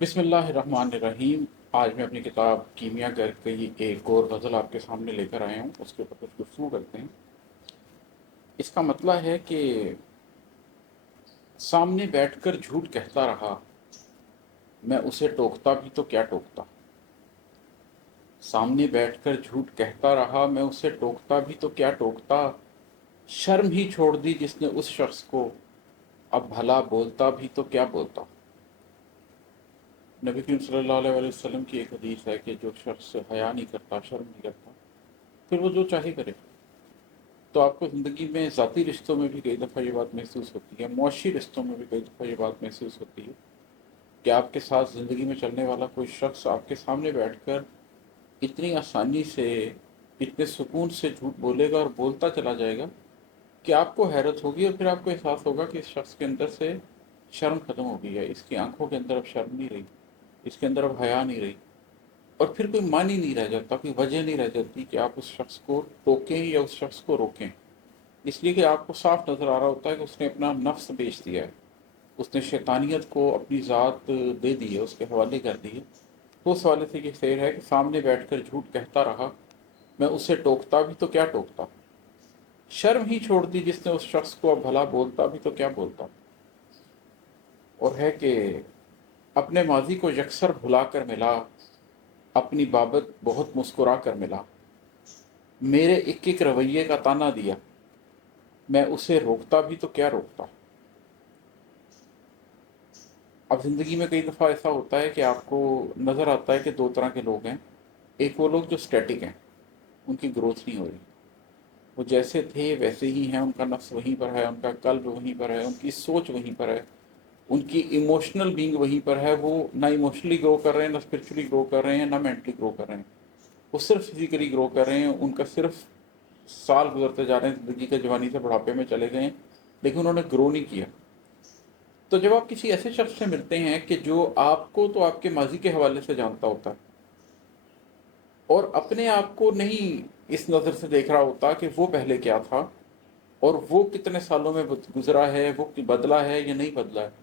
बिस्मिल्लाहिर्रहमानिर्रहीम। आज मैं अपनी किताब कीमिया घर की एक और गज़ल आपके सामने लेकर आया हूँ। उसके ऊपर कुछ गुफ्तगू करते हैं। इसका मतलब है कि सामने बैठकर झूठ कहता रहा, मैं उसे टोकता भी तो क्या टोकता। सामने बैठकर झूठ कहता रहा, मैं उसे टोकता भी तो क्या टोकता। शर्म ही छोड़ दी जिसने उस शख्स को, अब भला बोलता भी तो क्या बोलता। नबी करीम सल्लल्लाहु अलैहि वसल्लम की एक हदीस है कि जो शख्स हया नहीं करता, शर्म नहीं करता, फिर वो जो चाहे करे। तो आपको ज़िंदगी में ज़ाती रिश्तों में भी कई दफ़ा ये बात महसूस होती है, मुआशी रिश्तों में भी कई दफ़ा ये बात महसूस होती है कि आपके साथ ज़िंदगी में चलने वाला कोई शख्स आपके सामने बैठकर इतनी आसानी से, इतने सुकून से झूठ बोलेगा और बोलता चला जाएगा कि आपको हैरत होगी और फिर आपको एहसास होगा कि इस शख्स के अंदर से शर्म ख़त्म हो गई है, इसकी आंखों के अंदर अब शर्म नहीं रही, इसके अंदर अब हया नहीं रही। और फिर कोई मान ही नहीं रह जाता, कोई वजह नहीं रह जाती कि आप उस शख्स को टोकें या उस शख्स को रोकें। इसलिए कि आपको साफ नज़र आ रहा होता है कि उसने अपना नफ्स बेच दिया है, उसने शैतानियत को अपनी ज़ात दे दी है, उसके हवाले कर दी है। तो उस हवाले से ये शेर है कि सामने बैठकर झूठ कहता रहा, मैं उसे टोकता भी तो क्या टोकता। शर्म ही छोड़ दी जिसने उस शख्स को, अब भला बोलता भी तो क्या बोलता। और है कि अपने माजी को यकसर भुला कर मिला, अपनी बाबत बहुत मुस्कुरा कर मिला, मेरे एक एक रवैये का ताना दिया, मैं उसे रोकता भी तो क्या रोकता। अब ज़िंदगी में कई दफ़ा ऐसा होता है कि आपको नज़र आता है कि दो तरह के लोग हैं। एक वो लोग जो स्टैटिक हैं, उनकी ग्रोथ नहीं हो रही, वो जैसे थे वैसे ही हैं, उनका नफ्स वहीं पर है, उनका कल्ब वहीं पर है, उनकी सोच वहीं पर है, उनकी इमोशनल बीइंग वहीं पर है। वो ना इमोशनली ग्रो कर रहे हैं, ना स्पिरिचुअली ग्रो कर रहे हैं, ना मेंटली ग्रो कर रहे हैं। वो सिर्फ फिजिकली ग्रो कर रहे हैं। उनका सिर्फ साल गुजरते जा रहे हैं, ज़िंदगी के जवानी से बुढ़ापे में चले गए हैं, लेकिन उन्होंने ग्रो नहीं किया। तो जब आप किसी ऐसे शख्स से मिलते हैं कि जो आपको तो आपके माजी के हवाले से जानता होता है और अपने आप को नहीं इस नज़र से देख रहा होता कि वो पहले क्या था और वो कितने सालों में गुजरा है, वो बदला है या नहीं बदला है।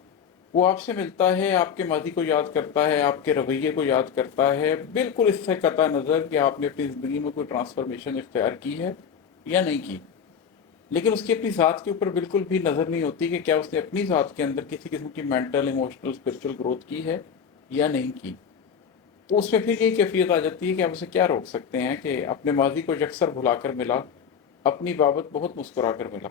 वो आपसे मिलता है, आपके माजी को याद करता है, आपके रवैये को याद करता है, बिल्कुल इससे कता नज़र कि आपने अपनी ज़िंदगी में कोई ट्रांसफॉर्मेशन इख्तियार की है या नहीं की। लेकिन उसकी अपनी ज़ात के ऊपर बिल्कुल भी नज़र नहीं होती कि क्या उसने अपनी ज़ात के अंदर किसी किस्म की मेंटल, इमोशनल, स्पिरिचुअल ग्रोथ की है या नहीं की। तो उसमें फिर यही कैफियत आ जाती है कि आप उसे क्या रोक सकते हैं कि अपने माजी को यकसर भुला कर मिला, अपनी बाबत बहुत मुस्कुरा कर मिला।